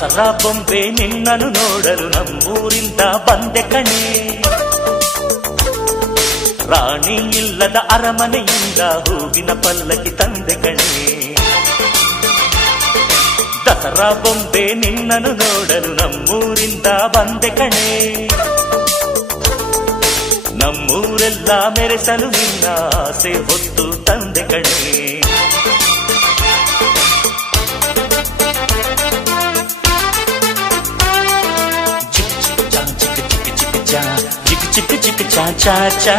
ದಸರಾ ಬೊಂಬೆ ನಿನ್ನನ್ನು ನೋಡಲು ನಮ್ಮೂರಿಂದ ಬಂದೆ ಕಣೆ. ರಾಣಿ ಇಲ್ಲದ ಅರಮನೆಯಿಂದ ಹೂವಿನ ಪಲ್ಲಕ್ಕಿ ತಂದೆ ಕಣೆ. ದಸರಾ ಬೊಂಬೆ ನಿನ್ನನ್ನು ನೋಡಲು ನಮ್ಮೂರಿಂದ ಬಂದೆ ಕಣೆ. ನಮ್ಮೂರೆಲ್ಲ ಮೆರೆಸಲು ನಿನ್ನ ಆಸೆ ಹೊತ್ತು ತಂದೆ ಕಣೆ. ಚಿಕ್ ಚಿಕ್ ಚಾ ಚಿಕ್ ಚಿಕ್ ಚಿಕ್ ಚಾ ಚಿಕ್ ಚಿಕ್ ಚಿಕ್ ಚಾ ಚಾ ಚಾ.